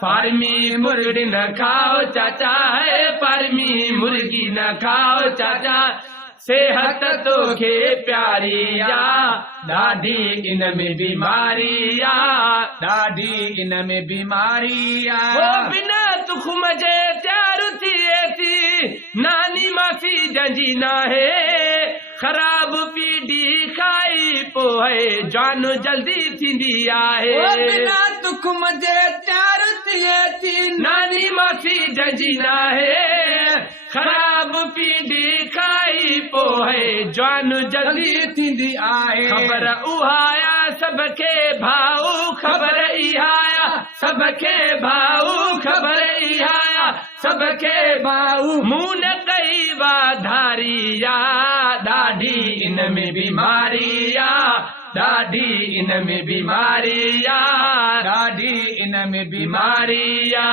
फार्मी मुर्गी न खाओ चाचा है, फार्मी मुर्गी न खाओ चाचा, सेहत तो खे प्यारी या, ॾाढी इन में बीमारी या, ॾाढी इन में बीमारी आ। वो बिना तुखम जे तैयार थिए थी, नानी माफ़ी जंजी ना है, ख़राब पीढ़ी खाई पोइ जान जल्दी थींदी आहे। वो बिना तुखम जे तैयार थिए थी, नानी माफ़ी जंजी ना है, ख़राब पीढ़ी खाई पोइ जान जल्दी थींदी आहे। ख़बर उहाया सबके भाऊ, ख़बर इहाया सबके भाऊ, ख़बर इहाया सबके भाऊ, मुंह न कई वाधारी या, ॾाढी इन में बीमारी या, ॾाढी इन में बीमारी या, ॾाढी इन में बीमारी या।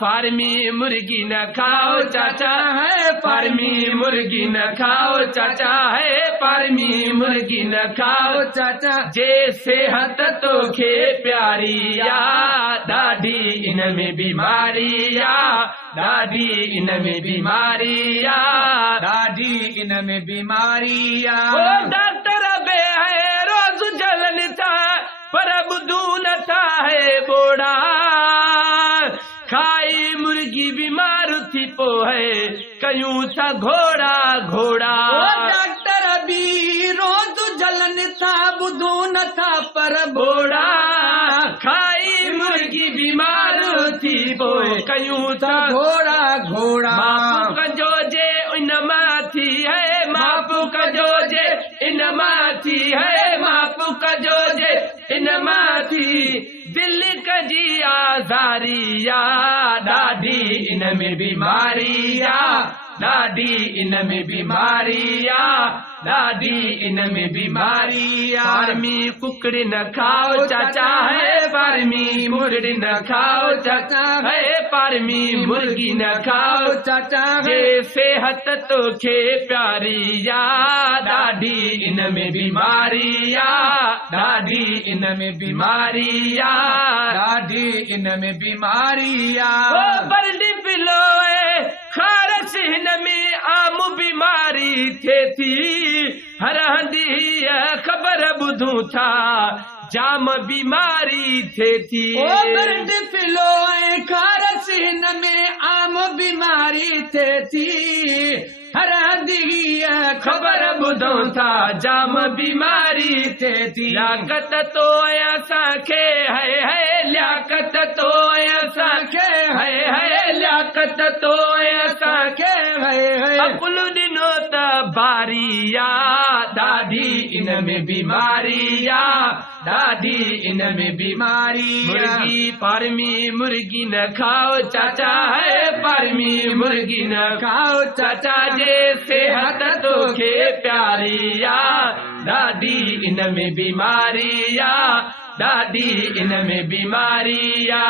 फार्मी मुर्गी न खाओ चाचा है, फार्मी मुर्गी न खाओ चाचा है, फार्मी मुर्गी न खाओ चाचा, जे सेहत तो खे प्यारी या, ॾाढी इन में बीमारी या, ॾाढी इन में बीमारी या, ॾाढी इन में बीमारी आ। ओ डॉक्टर बे है रोज जलन था, पर बुधू नथा है बोड़ा, खाई मुर्गी बीमार थी पोइ कयूं था घोड़ा घोड़ा। डॉक्टर भी रोज जलन था, बुधू नथा पर घोड़ा, खाई मुर्गी बीमार थी पोइ कयूं था घोड़ा घोड़ा। माफ़ कजो जे इन मां थी है, माफ़ कजो जे इन मां थी है, माफ़ कजो जे इन मां थी, दिल कजी आज़ारी या, ॾाढी इन में बीमारी या, ॾाढी इन में बीमारी या, ॾाढी इन में बीमारी या। फार्मी कुकड़ी न खाओ चाचा है, फार्मी मुर्गी न खाओ चाचा है, फार्मी मुर्गी न खाओ चाचा, जे सेहत तो खे प्यारी या, ॾाढी इन में बीमारी या, ॾाढी इन में बीमारी या, ॾाढी इन में बीमारी आ। बल्डी पिलो है खारस हिन में आम बीमारी थे थी, हर हंदी ख़बर ॿुधूं था जाम बीमारी थे थी। बल्डी पिलो है खारस हिन में आम बीमारी थे थी, हर हंदी ख़बर ॿुधूं था जाम बीमारी थे थी। लियाकत तो असांखे है लियाकत तो असांखे है लियाकत तो असांखे है, अकुल ॾिनो त बारी या, ॾाढी इन में बीमारी या, ॾाढी इन में बीमारी। मुर्गी फार्मी मुर्गी न खाओ चाचा है, फार्मी मुर्गी न खाओ चाचा, जे सेहत तो खे प्यारी या, ॾाढी इन में बीमारी या, ॾाढी इन में बीमारी या।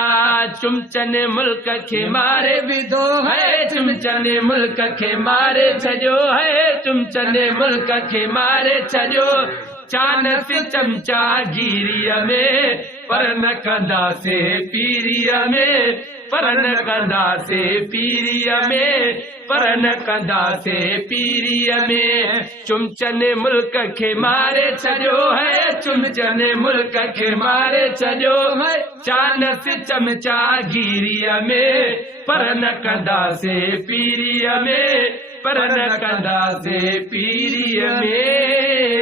चुमचन मुल्क खे मारे विधो है, चुमचन मुल्क खे मारे छॾियो है, चुमचन मुल्क खे मारे छॾियो, चानस चमचा गिरीअ में, पर न कंदासे पीरीअ में, पर न कंदासे पीरीअ में, पर न कंदासे पीरीअ में। चुमचन मुल्क खे मारे छॾियो है, चुमचन मुल्क खे मारे छॾियो है, चानस चमचा गिरीअ में, पर न कंदासे पीरीअ में, पर न कंदासे पीरीअ में।